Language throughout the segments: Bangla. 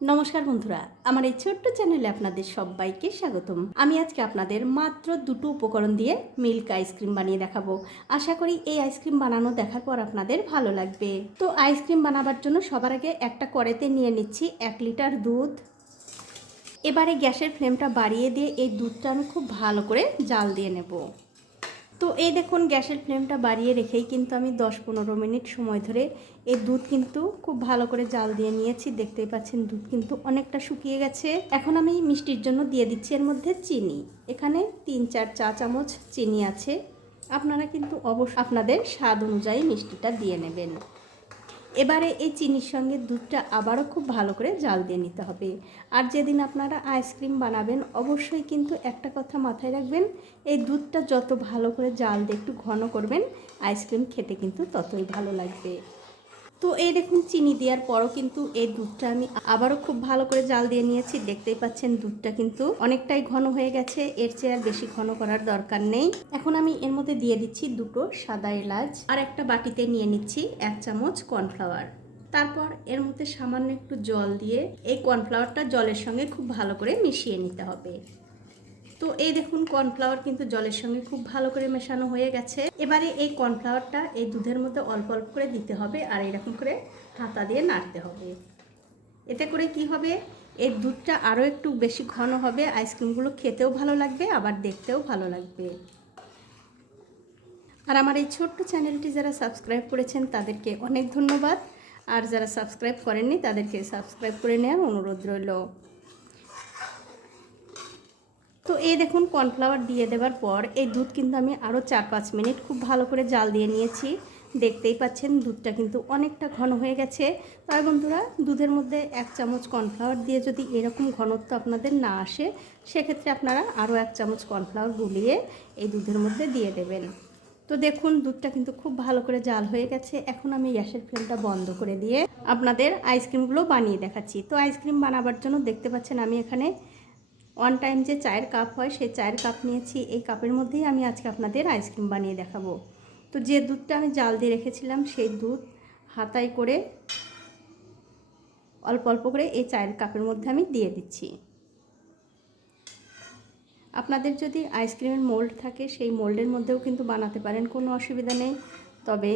নমস্কার বন্ধুরা, আমার এই ছোট্ট চ্যানেলে আপনাদের সবাইকে স্বাগতম। আমি আজকে আপনাদের মাত্র দুটো উপকরণ দিয়ে মিল্ক আইসক্রিম বানিয়ে দেখাবো। আশা করি এই আইসক্রিম বানানো দেখার পর আপনাদের ভালো লাগবে। তো আইসক্রিম বানাবার জন্য সবার আগে একটা কড়াইতে নিয়ে নিচ্ছি 1 লিটার দুধ। এবারে গ্যাসের ফ্লেমটা বাড়িয়ে দিয়ে এই দুধটা আমি খুব ভালো করে জাল দিয়ে নেব। তো এই দেখুন গ্যাসের ফ্লেমটা বাড়িয়ে রেখেই কিন্তু আমি 10-15 মিনিট সময় ধরে এই দুধ কিন্তু খুব ভালো করে জাল দিয়ে নিয়েছি। দেখতেই পাচ্ছেন দুধ কিন্তু অনেকটা শুকিয়ে গেছে। এখন আমি মিষ্টির জন্য দিয়ে দিচ্ছি এর মধ্যে চিনি। এখানে 3-4 চা চামচ চিনি আছে। আপনারা কিন্তু অবশ্যই আপনাদের স্বাদ অনুযায়ী মিষ্টিটা দিয়ে নেবেন। এবারে এই চিনির সঙ্গে দুধটা আবারও খুব ভালো করে জাল দিয়ে নিতে হবে। আর যেদিন আপনারা আইসক্রিম বানাবেন অবশ্যই কিন্তু একটা কথা মাথায় রাখবেন, এই দুধটা যত ভালো করে জাল দিয়ে একটু ঘন করবেন আইসক্রিম খেতে কিন্তু ততই ভালো লাগবে। তো এই দেখুন চিনি দেওয়ার পরও কিন্তু এই দুধটা আমি আবারও খুব ভালো করে জাল দিয়ে নিয়েছি। দেখতেই পাচ্ছেন দুধটা কিন্তু অনেকটাই ঘন হয়ে গেছে, এর চেয়ে আর বেশি ঘন করার দরকার নেই। এখন আমি এর মধ্যে দিয়ে দিচ্ছি 2টো সাদা এলাচ আর একটা বাটিতে নিয়ে নিচ্ছি 1 চামচ কর্নফ্লাওয়ার। তারপর এর মধ্যে সামান্য একটু জল দিয়ে এই কর্নফ্লাওয়ারটা জলের সঙ্গে খুব ভালো করে মিশিয়ে নিতে হবে। তো এই দেখুন কর্নফ্লাওয়ার কিন্তু জলের সঙ্গে খুব ভালো করে মেশানো হয়ে গেছে। এবারে এই কর্নফ্লাওয়ারটা এই দুধের মধ্যে অল্প অল্প করে দিতে হবে আর এরকম করে হাতা দিয়ে নাড়তে হবে। এতে করে কি হবে, এই দুধটা আরও একটু বেশি ঘন হবে, আইসক্রিমগুলো খেতেও ভালো লাগবে আবার দেখতেও ভালো লাগবে। আর আমার এই ছোট্ট চ্যানেলটি যারা সাবস্ক্রাইব করেছেন তাদেরকে অনেক ধন্যবাদ, আর যারা সাবস্ক্রাইব করেননি তাদেরকে সাবস্ক্রাইব করে নেওয়ার অনুরোধ রইল। তো এই দেখুন কর্নফ্লাওয়ার দিয়ে দেওয়ার পর এই দুধ কিন্তু আমি আরও 4-5 মিনিট খুব ভালো করে জাল দিয়ে নিয়েছি। দেখতেই পাচ্ছেন দুধটা কিন্তু অনেকটা ঘন হয়ে গেছে। তাই বন্ধুরা দুধের মধ্যে 1 চামচ কর্নফ্লাওয়ার দিয়ে যদি এরকম ঘনত্ব আপনাদের না আসে সেক্ষেত্রে আপনারা আরও 1 চামচ কর্নফ্লাওয়ার গুলিয়ে এই দুধের মধ্যে দিয়ে দেবেন। তো দেখুন দুধটা কিন্তু খুব ভালো করে জাল হয়ে গেছে। এখন আমি গ্যাসের ফ্লেমটা বন্ধ করে দিয়ে আপনাদের আইসক্রিমগুলো বানিয়ে দেখাচ্ছি। তো আইসক্রিম বানাবার জন্য দেখতে পাচ্ছেন আমি এখানে 1 টাইম যে চায়ের কাপ হয় সেই চায়ের কাপ নিয়েছি। এই কাপের মধ্যেই আমি আজকে আপনাদের আইসক্রিম বানিয়ে দেখাবো। তো যে দুধটা আমি জাল দিয়ে রেখেছিলাম সেই দুধ হাতায় করে অল্প অল্প করে এই চায়ের কাপের মধ্যে আমি দিয়ে দিচ্ছি। আপনাদের যদি আইসক্রিমের মোল্ড থাকে সেই মোল্ডের মধ্যেও কিন্তু বানাতে পারেন, কোনো অসুবিধা নেই। তবে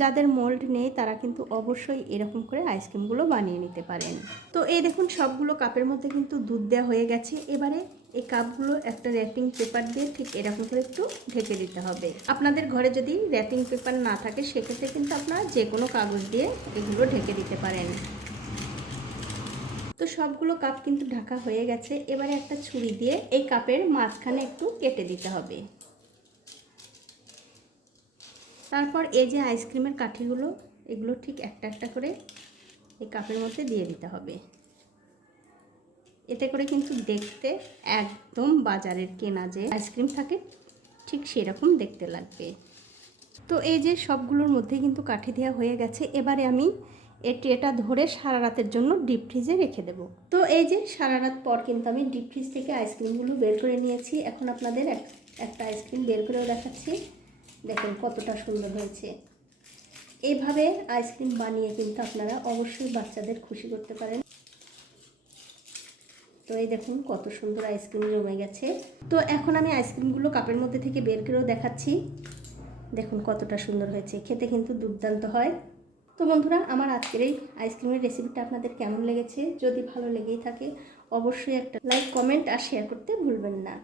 যাদের মোল্ড নেই তারা কিন্তু অবশ্যই এরকম করে আইসক্রিমগুলো বানিয়ে নিতে পারেন। তো এই দেখুন সবগুলো কাপের মধ্যে কিন্তু দুধ দেওয়া হয়ে গেছে। এবারে এই কাপগুলো একটা র্যাপিং পেপার দিয়ে ঠিক এরকম করে একটু ঢেকে দিতে হবে। আপনাদের ঘরে যদি র্যাপিং পেপার না থাকে সেক্ষেত্রে কিন্তু আপনারা যে কোনো কাগজ দিয়ে এগুলো ঢেকে দিতে পারেন। তো সবগুলো কাপ কিন্তু ঢাকা হয়ে গেছে। এবারে একটা ছুরি দিয়ে এই কাপের মাঝখানে একটু কেটে দিতে হবে। তারপর এই যে আইসক্রিমের কাঠিগুলো এগুলো ঠিক একটা একটা করে এই কাপের মধ্যে দিয়ে দিতে হবে। এতে করে কিন্তু দেখতে একদম বাজারের কেনা যে আইসক্রিম থাকে ঠিক সেরকম দেখতে লাগবে। তো এই যে সবগুলোর মধ্যে কিন্তু কাঠি দেওয়া হয়ে গেছে। এবারে আমি এই ট্রেটা ধরে সারা রাতের জন্য ডিপ ফ্রিজে রেখে দেব। তো এই যে সারা রাত পর কিন্তু আমি ডিপ ফ্রিজ থেকে আইসক্রিমগুলো বের করে নিয়েছি। এখন আপনাদের একটা আইসক্রিম বের করেও দেখাচ্ছি। দেখুন কতটা সুন্দর হয়েছে। এইভাবে আইসক্রিম বানিয়ে কিন্তু আপনারা অবশ্যই বাচ্চাদের খুশি করতে পারেন। তো এই দেখুন কত সুন্দর আইসক্রিম জমে গেছে। তো এখন আমি আইসক্রিমগুলো কাপের মধ্যে থেকে বের করেও দেখাচ্ছি। দেখুন কতটা সুন্দর হয়েছে, খেতে কিন্তু দুর্দান্ত হয়। তো বন্ধুরা আমার আজকের এই আইসক্রিমের রেসিপিটা আপনাদের কেমন লেগেছে? যদি ভালো লেগেই থাকে অবশ্যই একটা লাইক, কমেন্ট আর শেয়ার করতে ভুলবেন না।